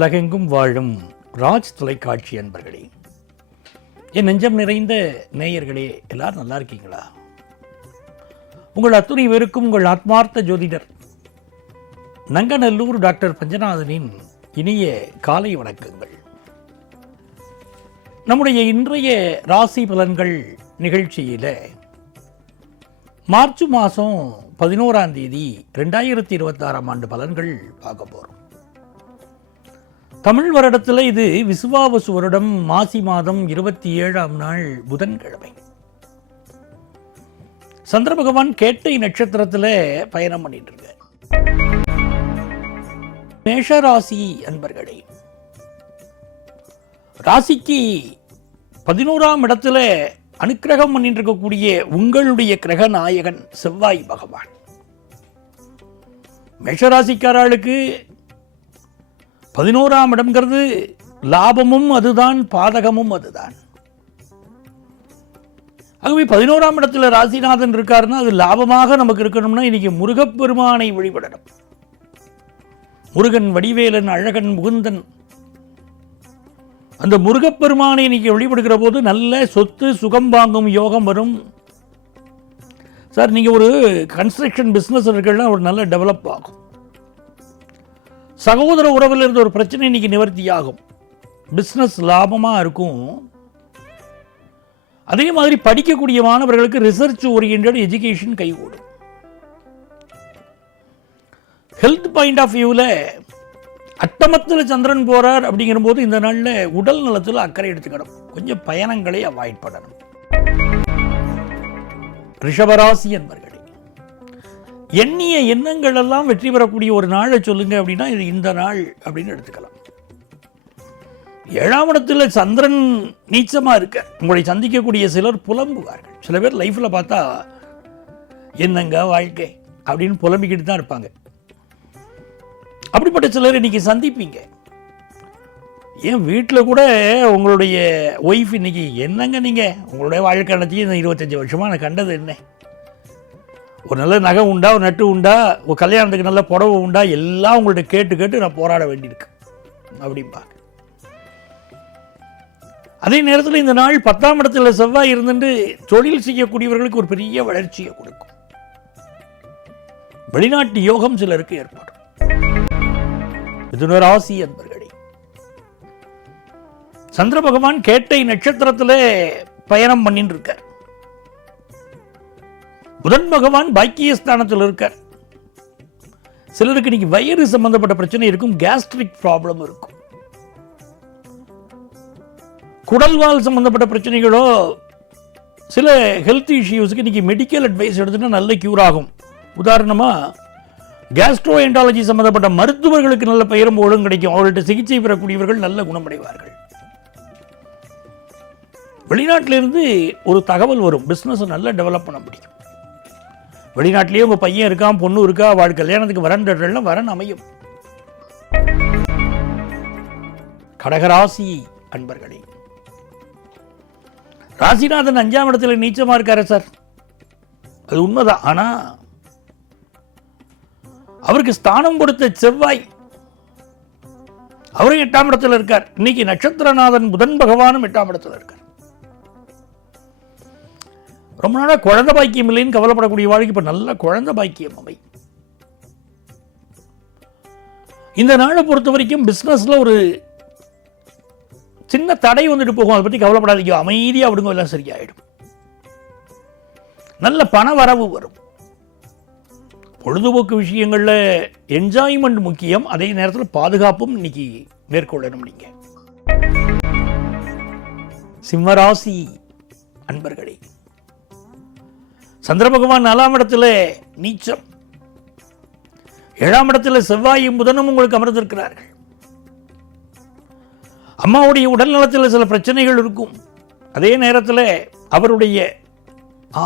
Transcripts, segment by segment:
உலகெங்கும் வாழும் ராஜ் தொலைக்காட்சி அன்பர்களே, என் நெஞ்சம் நிறைந்த நேயர்களே, எல்லாரும் நல்லா இருக்கீங்களா? உங்கள் அத்துணை பேருக்கும் உங்கள் ஆத்மார்த்த ஜோதிடர் நங்கநல்லூர் டாக்டர் பஞ்சநாதனின் இனிய காலை வணக்கங்கள். நம்முடைய இன்றைய ராசி பலன்கள் நிகழ்ச்சியில் மார்ச் மாதம் 11ஆம் தேதி 2026 ஆண்டு பலன்கள் பார்க்க போகிறோம். தமிழ் வருடத்தில் இது விசுவாவசு வருடம் மாசி மாதம் 27ஆம் நாள் புதன்கிழமை. சந்திர பகவான் கேட்டை நட்சத்திரத்தில் பயணம் பண்ணிட்டு இருக்கார். மேஷராசி அன்பர்களே, ராசிக்கு 11ஆம் இடத்துல அனுக்கிரகம் பண்ணிட்டு இருக்கக்கூடிய உங்களுடைய கிரக நாயகன் செவ்வாய் பகவான். மேஷராசிக்காரர்களுக்கு 11ஆம் இடம்ங்கிறது லாபமும் அதுதான், பாதகமும் அதுதான். ஆகவே 11ஆம் இடத்துல ராசிநாதன் இருக்காருன்னா அது லாபமாக நமக்கு இருக்கணும்னா இன்னைக்கு முருகப்பெருமானை வழிபடணும். முருகன், வடிவேலன், அழகன், முகுந்தன், அந்த முருகப்பெருமானை இன்னைக்கு வழிபடுகிற போது நல்ல சொத்து சுகம் வாங்கும் யோகம் வரும். சார், நீங்கள் ஒரு கன்ஸ்ட்ரக்ஷன் பிஸ்னஸ் இருக்குன்னா ஒரு நல்ல டெவலப் ஆகும். சகோதர உறவில் இருந்த ஒரு பிரச்சனை இன்னைக்கு நிவர்த்தியாகும். பிஸ்னஸ் லாபமாக இருக்கும். அதே மாதிரி படிக்கக்கூடிய மாணவர்களுக்கு ரிசர்ச் ஓரியன்டட் எஜுகேஷன் கைகூடும். ஹெல்த் பாயிண்ட் ஆஃப் வியூவில் அட்டமத்தில் சந்திரன் போறார் அப்படிங்கிற போது இந்த நாளில் உடல் நலத்தில் அக்கறை எடுத்துக்கணும். கொஞ்சம் பயணங்களை அவாய்ட் பண்ணணும். ரிஷபராசி என்பர்கள் எண்ணிய எண்ணங்கள் எல்லாம் வெற்றி பெறக்கூடிய ஒரு நாளை சொல்லுங்க அப்படின்னா இது இந்த நாள் அப்படின்னு எடுத்துக்கலாம். 7ஆம் இடத்துல சந்திரன் நீச்சமா இருக்க உங்களை சந்திக்கக்கூடிய சிலர் புலம்புவார்கள். சில பேர் லைஃப்ல பார்த்தா என்னங்க வாழ்க்கை அப்படின்னு புலம்பிக்கிட்டு தான் இருப்பாங்க. அப்படிப்பட்ட சிலர் இன்னைக்கு சந்திப்பீங்க. ஏன் வீட்டில் கூட உங்களுடைய ஒய்ஃப் இன்னைக்கு என்னங்க நீங்க உங்களுடைய வாழ்க்கை நடத்தி 25 வருஷமா நான் கண்டது என்ன, ஒரு நல்ல நகை உண்டா, ஒரு நட்டு உண்டா, ஒரு கல்யாணத்துக்கு நல்ல புடவை உண்டா, எல்லாம் உங்கள்ட்ட கேட்டு கேட்டு நான் போராட வேண்டியிருக்கு அப்படிம்பாங்க. அதே நேரத்தில் இந்த நாள் 10ஆம் இடத்துல செவ்வாய் இருந்துட்டு தொழில் செய்யக்கூடியவர்களுக்கு ஒரு பெரிய வளர்ச்சியை கொடுக்கும். வெளிநாட்டு யோகம் சிலருக்கு ஏற்படும். மிதுன ராசி அன்பர்களே, சந்திர பகவான் கேட்டை நட்சத்திரத்தில் பயணம் பண்ணிட்டு இருக்கார். புதன் பகவான் பாக்கியஸ்தானத்தில் இருக்கார். சிலருக்கு இன்னைக்கு வயிறு சம்பந்தப்பட்ட பிரச்சனை இருக்கும். கேஸ்ட்ரிக் ப்ராப்ளம் இருக்கும். குடல்வால் சம்பந்தப்பட்ட பிரச்சனைகளோ சில ஹெல்த் இஷ்யூஸ்க்கு இன்னைக்கு மெடிக்கல் அட்வைஸ் எடுத்துன்னா நல்ல கியூர் ஆகும். உதாரணமா கேஸ்ட்ரோ என்டாலஜி சம்பந்தப்பட்ட மருத்துவர்களுக்கு நல்ல பெயரும் ஒழுங்கு கிடைக்கும். அவர்கள்ட்ட சிகிச்சை பெறக்கூடியவர்கள் நல்ல குணமடைவார்கள். வெளிநாட்டிலிருந்து ஒரு தகவல் வரும், பிஸ்னஸ் நல்லா டெவலப் பண்ண முடியும். வெளிநாட்டிலேயே உங்கள் பையன் இருக்கான், பொண்ணு இருக்கா, வாழ் கல்யாணத்துக்கு வரன்றெல்லாம் வரன் அமையும். கடகராசி அன்பர்களே, ராசிநாதன் 5ஆம் இடத்துல நீச்சமா இருக்காரு சார், அது உண்மைதான். ஆனா அவருக்கு ஸ்தானம் கொடுத்த செவ்வாய் அவரும் 8ஆம் இடத்துல இருக்கார். இன்னைக்கு நட்சத்திரநாதன் புதன் பகவானும் 8ஆம் இடத்துல இருக்கார். ரொம்ப நாளாக குழந்தை பாக்கியம் இல்லைன்னு கவலைப்படக்கூடிய வாழ்க்கை இப்போ நல்ல குழந்தை பாக்கியம் அமை. இந்த நாளை பொறுத்த வரைக்கும் பிஸ்னஸ்ல ஒரு சின்ன தடை வந்துட்டு போகும். அதை பற்றி கவலைப்படாதீங்க, அமைதியாக விடுங்க, எல்லாம் சரியாயிடும். நல்ல பண வரவு வரும். பொழுதுபோக்கு விஷயங்கள்ல என்ஜாய்மெண்ட் முக்கியம். அதே நேரத்தில் பாதுகாப்பும் இன்னைக்கு மேற்கொள்ளணும். நீங்க சிம்மராசி அன்பர்களே, சந்திர பகவான் 4ஆம் இடத்துல நீச்சம், 7ஆம் இடத்துல செவ்வாயும் புதனும் உங்களுக்கு அமர்ந்திருக்கிறார்கள். அம்மாவுடைய உடல் நலத்தில் சில பிரச்சனைகள் இருக்கும். அதே நேரத்தில் அவருடைய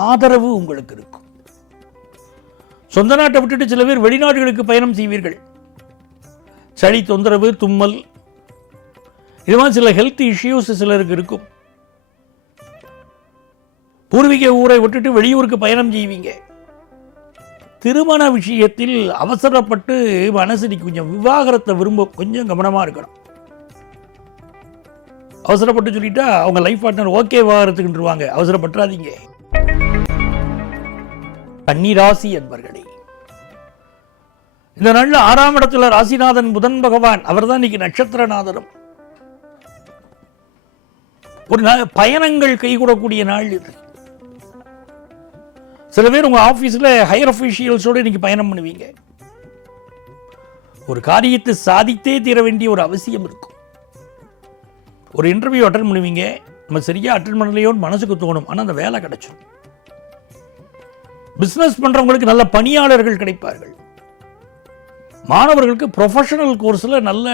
ஆதரவு உங்களுக்கு இருக்கும். சொந்த நாட்டை விட்டுட்டு சில பேர் வெளிநாடுகளுக்கு பயணம் செய்வீர்கள். சளி தொந்தரவு, தும்மல், இது மாதிரி சில ஹெல்த் இஷ்யூஸ் சிலருக்கு இருக்கும். பூர்வீக ஊரை விட்டுட்டு வெளியூருக்கு பயணம் செய்வீங்க. திருமண விஷயத்தில் அவசரப்பட்டு மனசு கொஞ்சம் விவாகரத்தை விரும்ப கொஞ்சம் கவனமாக இருக்கணும். அவசரப்பட்டு சொல்லிட்டா அவங்க லைஃப் பார்ட்னர் ஓகேவாகிறதுக்குன்றுவாங்க. அவசரப்பட்டுறாதீங்க. கன்னிராசி என்பர்களே, இந்த நாளில் 6ஆம் இடத்துல ராசிநாதன் புதன் பகவான், அவர் தான் இன்னைக்கு நட்சத்திரநாதனும். ஒரு பயணங்கள் கைகூடக்கூடிய நாள் இது. சில பேர் உங்க ஆபீஸ்ல ஹையர் அஃபீஷியல்ஸோடு இன்னைக்கு பயணம் பண்ணுவீங்க. ஒரு காரியத்தை சாதித்தே தீர வேண்டிய ஒரு அவசியம் இருக்கும். ஒரு இன்டர்வியூ அட்டன் பண்ணுவீங்க, நம்ம சரியா அட்டன் பண்ணலையோன்னு மனசுக்கு தோணும், ஆனால் அந்த வேலை கிடைச்சிடும். பிசினஸ் பண்றவங்களுக்கு நல்ல பணியாளர்கள் கிடைப்பார்கள். மாணவர்களுக்கு ப்ரொஃபஷனல் கோர்ஸ்ல நல்ல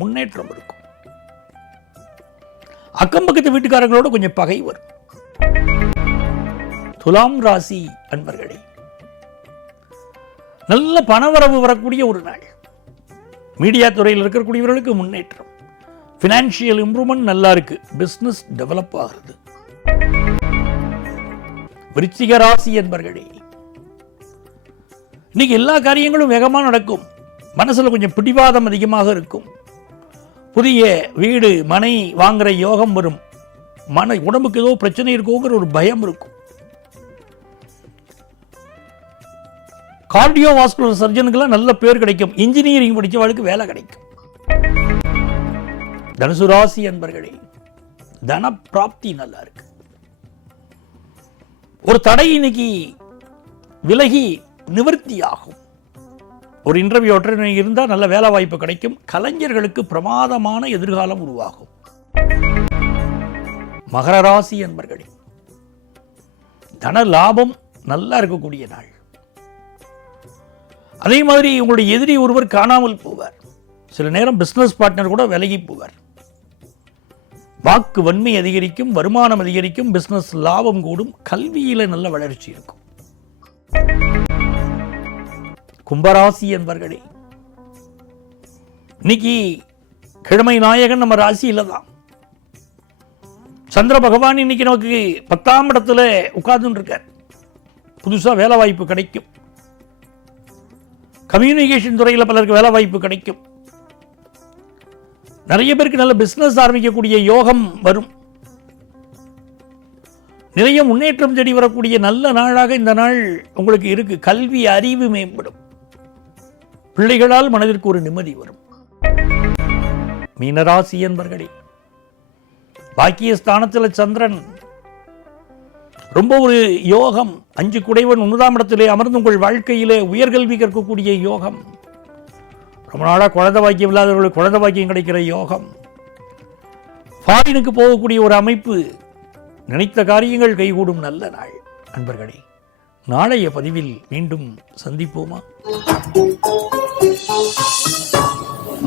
முன்னேற்றம் இருக்கும். அக்கம் பக்கத்து வீட்டுக்காரங்களோட கொஞ்சம் பகை வரும். துலாம் ராசி அன்பர்களே, நல்ல பணவரவு வரக்கூடிய ஒரு நாள். மீடியா துறையில் இருக்கக்கூடியவர்களுக்கு முன்னேற்றம், பினான்சியல் இம்ப்ரூவ்மெண்ட் நல்லா இருக்கு. பிசினஸ் டெவலப் ஆகிறது. விருச்சிக ராசி என்பர்களே, இன்னைக்கு எல்லா காரியங்களும் வேகமாக நடக்கும். மனசுல கொஞ்சம் பிடிவாதம் அதிகமாக இருக்கும். புதிய வீடு மனை வாங்குற யோகம் வரும். உடம்புக்கு ஏதோ பிரச்சனை இருக்குங்கிற ஒரு பயம் இருக்கும். கார்டியோவாஸ்குலர் சர்ஜனுக்கெல்லாம் நல்ல பேர் கிடைக்கும். இன்ஜினியரிங் படித்தவர்களுக்கு வேலை கிடைக்கும். தனுசு ராசி அன்பர்களே, தன பிராப்தி நல்லா இருக்கு. ஒரு தடை இன்னைக்கு விலகி நிவர்த்தி ஆகும். ஒரு இன்டர்வியூ இருந்தால் நல்ல வேலை வாய்ப்பு கிடைக்கும். கலைஞர்களுக்கு பிரமாதமான எதிர்காலம் உருவாகும். மகர ராசி அன்பர்களே, தன லாபம் நல்லா இருக்கக்கூடிய நாள். அதே மாதிரி உங்களுடைய எதிரி ஒருவர் காணாமல் போவார். சில நேரம் பிசினஸ் பார்ட்னர் கூட விலகி போவார். வாக்கு வன்மை அதிகரிக்கும், வருமானம் அதிகரிக்கும், பிசினஸ் லாபம் கூடும், கல்வியில நல்ல வளர்ச்சி இருக்கும். கும்பராசி என்பர்களே, இன்னைக்கு கிழமை நாயகன் நம்ம ராசியில தான். சந்திர பகவான் இன்னைக்கு நமக்கு 10ஆம் இடத்துல உட்கார்ந்து இருக்கார். புதுசா வேலை வாய்ப்பு கிடைக்கும். கம்யூனிகேஷன் துறையில் பலருக்கு வேலை வாய்ப்பு கிடைக்கும். நிறைய பேருக்கு நல்ல பிசினஸ் ஆரம்பிக்கக்கூடிய யோகம் வரும். நிறைய முன்னேற்றம் தேடி வரக்கூடிய நல்ல நாளாக இந்த நாள் உங்களுக்கு இருக்கு. கல்வி அறிவு மேம்படும். பிள்ளைகளால் மனதிற்கு ஒரு நிம்மதி வரும். மீனராசி என்பர்களே, பாக்கியஸ்தானத்தில் சந்திரன் ரொம்ப ஒரு யோகம். 5 குடைவன் 9ஆம் இடத்திலே அமர்ந்து உங்கள் வாழ்க்கையிலே உயர்கல்வி கற்கக்கூடிய யோகம். ரொம்ப நாளா குழந்தை பாக்கியம் இல்லாதவர்களுக்கு குழந்தை பாக்கியம் கிடைக்கிற யோகம். ஃபாரினுக்கு போகக்கூடிய ஒரு அமைப்பு. நினைத்த காரியங்கள் கைகூடும் நல்ல நாள். அன்பர்களே, நாளைய பதிவில் மீண்டும் சந்திப்போமா?